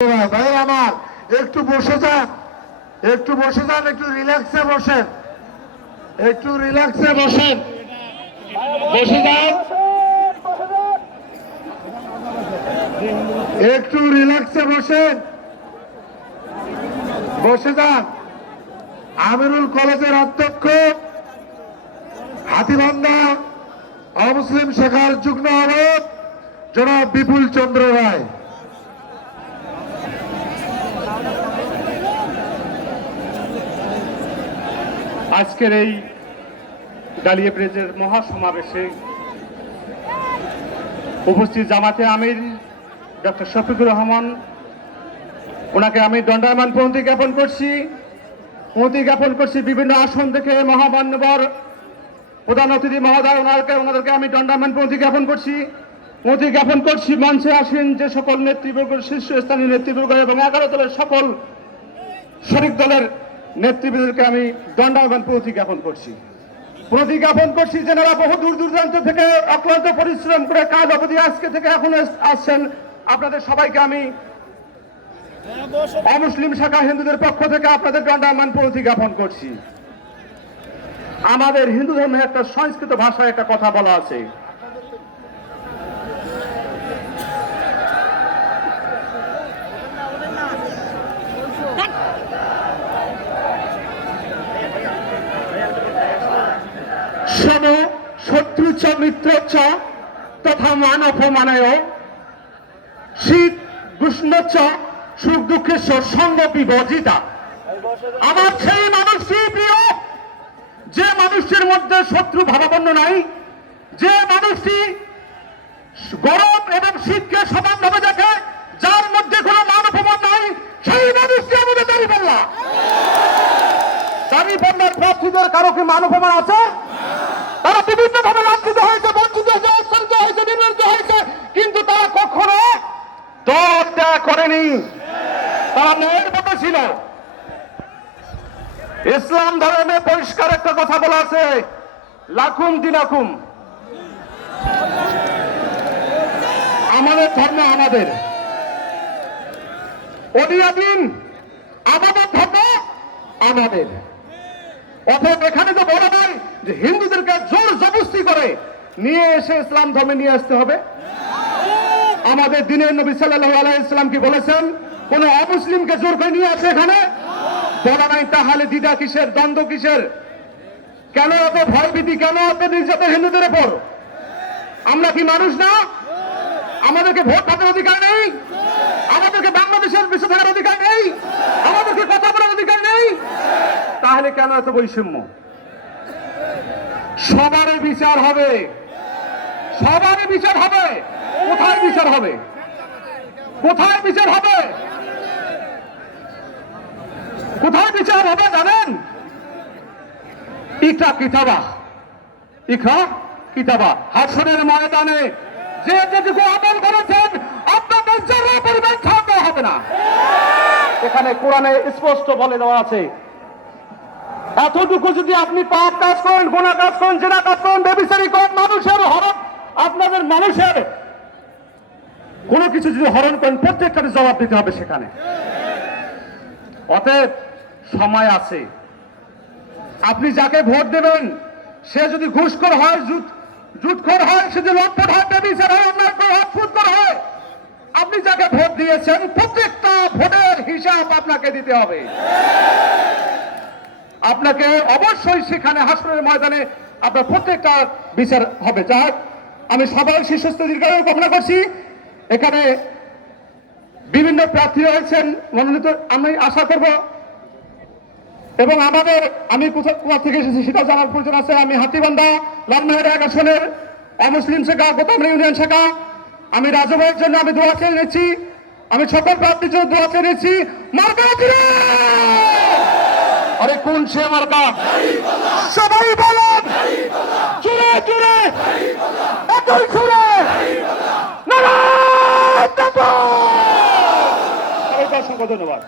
ভাই আমার একটু বসে যান, একটু বসে যান, একটু রিল্যাক্সে বসেন, একটু রিল্যাক্সে বসেন, বসে যান, একটু রিল্যাক্সে বসেন, বসে যান। আমিরুল কলেজের অধ্যক্ষ হাতীবান্ধা অমুসলিম শাখার যুগ্ম আহ্বায়ক জনাব বিপুল চন্দ্র রায়। আজকের এই ডালিয়া ব্রিজের মহাসমাবেশে উপস্থিত জামাতে আমির ডক্টর শফিকুর রহমান, ওনাকে আমি দণ্ডায়মান প্রণতি জ্ঞাপন করছি। বিভিন্ন আসন থেকে মহামান্যবর প্রধান অতিথি মহোদয় ওনাদেরকে আমি দণ্ডায়মান প্রণতি জ্ঞাপন করছি। মঞ্চে আসেন যে সকল নেতৃবর্গ, শীর্ষস্থানীয় নেতৃবর্গ এবং 11 দলের সকল শরিক দলের নেতৃবৃন্দকে আমি দণ্ডায়মান প্রণতি জ্ঞাপন করছি। যেনারা বহু দূর দূরান্ত থেকে অক্লান্ত পরিশ্রম করে কাজ অবধি আজকে থেকে এখন আসছেন, আপনাদের সবাইকে আমি অমুসলিম শাখা হিন্দুদের পক্ষ থেকে আপনাদের দণ্ডায়মান প্রণতি জ্ঞাপন করছি। আমাদের হিন্দু ধর্মে একটা সংস্কৃত ভাষায় একটা কথা বলা আছে, সম শত্রু চ মিত্র চ তথা মান অপমানায় শীত উষ্ণ চ সুখ দুঃখেশ্বর সঙ্গ বিবর্জিতা। আমার সেই মানুষটি প্রিয়, যে মানুষটির মধ্যে শত্রু ভাবাপন্ন নাই, যে মানুষটি গরম এবং শীতকে সমানভাবে দেখে, যার মধ্যে কোনো মান অপমান নাই, সেই মানুষটি আমাদের দাঁড়িপাল্লা। দাঁড়িপাল্লার প্রার্থীদের কারো কি মান অপমান আছে? তারা বিভিন্নভাবে লাঞ্ছিত হয়েছে, বঞ্চিত হয়েছে, অত্যাচারিত হয়েছে, নির্যাতিত হয়েছে, কিন্তু তারা কখনো দল ত্যাগ করেনি। তারা ন্যায়ের মতো ছিল। ইসলাম ধর্মে পরিষ্কার একটা কথা বলা আছে, লাকুম দিনাকুম। আমাদের ধর্ম আমাদের, ওদিয়া দিন আমাদের ধর্ম আমাদের। অথবা এখানে তো বলা নাই যে হিন্দুদেরকে জোর জবরদস্তি করে নিয়ে এসে ইসলাম ধর্মে নিয়ে আসতে হবে। আমাদের দ্বীনের নবী সাল্লাল্লাহু আলাইহি ওয়াসাল্লাম কি বলেছেন? কোন অমুসলিমকে জোর করে নিয়ে আসে এখানে বলা নাই। তাহলে দ্বিধা কিসের, দ্বন্দ্ব কিসের? কেন এত ভয়ভীতি, কেন এত নির্যাতন হিন্দুদের উপর? আমরা কি মানুষ না? আমাদেরকে ভোট ভাতের অধিকার নেই? আমাদেরকে বাংলাদেশের বেঁচে থাকার অধিকার নেই? আমাদেরকে কথা বলার অধিকার নেই? তাহলে কেন এত বৈষম্য? সবারই বিচার হবে, সবারই বিচার হবে। কোথায় বিচার হবে? কোথায় বিচার হবে? কোথায় বিচার হবে জানেন? ইকরা কিতাবা, হাসরের ময়দানে যে যেটুকু আমল করেছেন আপনাদের যারা পরিমাণ ছাড় দেওয়া হবে না। এখানে কোরআনে স্পষ্ট বলে দেওয়া আছে, এতটুকু যদি আপনি পাপ কাজ করেন, গুনাহ কাজ করেন, জিনা কাজ করেন, ব্যভিচারী করেন, মানুষের হরণ, আপনাদের মানুষের কোনো কিছু যদি হরণ করেন, প্রত্যেকটার জবাব দিতে হবে সেখানে। অতএব সময় আছে। আপনি যাকে ভোট দেবেন সে যদি ঘুষখোর হয়, জুটখোর হয়, সে যদি লম্পট হয়, ব্যভিচার হয়, অন্যায় হয়, ফুটখোর হয়, আপনি যাকে ভোট দিয়েছেন প্রত্যেকটা ভোটের হিসাব আপনাকে দিতে হবে। আপনাকে অবশ্যই সেখানে হাসরের ময়দানে আপনার প্রত্যেকটা বিচার হবে। যা আমি সবার শীর্ষস্থ দীর্ঘায়ু কামনা করছি। এখানে বিভিন্ন প্রার্থী রয়েছেন মনোনীত, আমি আশা করব এবং আমি কোথা থেকে এসেছি সেটা জানার প্রয়োজন আছে। আমি হাতীবান্ধা লালমাহের 1 আসনের অমুসলিম শাখা, গোতামরা ইউনিয়ন শাখা। আমি রাজভাইয়ের জন্য আমি দোয়া চেয়ে নিচ্ছি, আমি সকল প্রার্থীর জন্য দোয়া চেয়ে নিচ্ছি। আরে কোন সে মার্কা? সবাই বলেন জোরে জোরে, একই সুরে নারায়ণ। অসংখ্য ধন্যবাদ।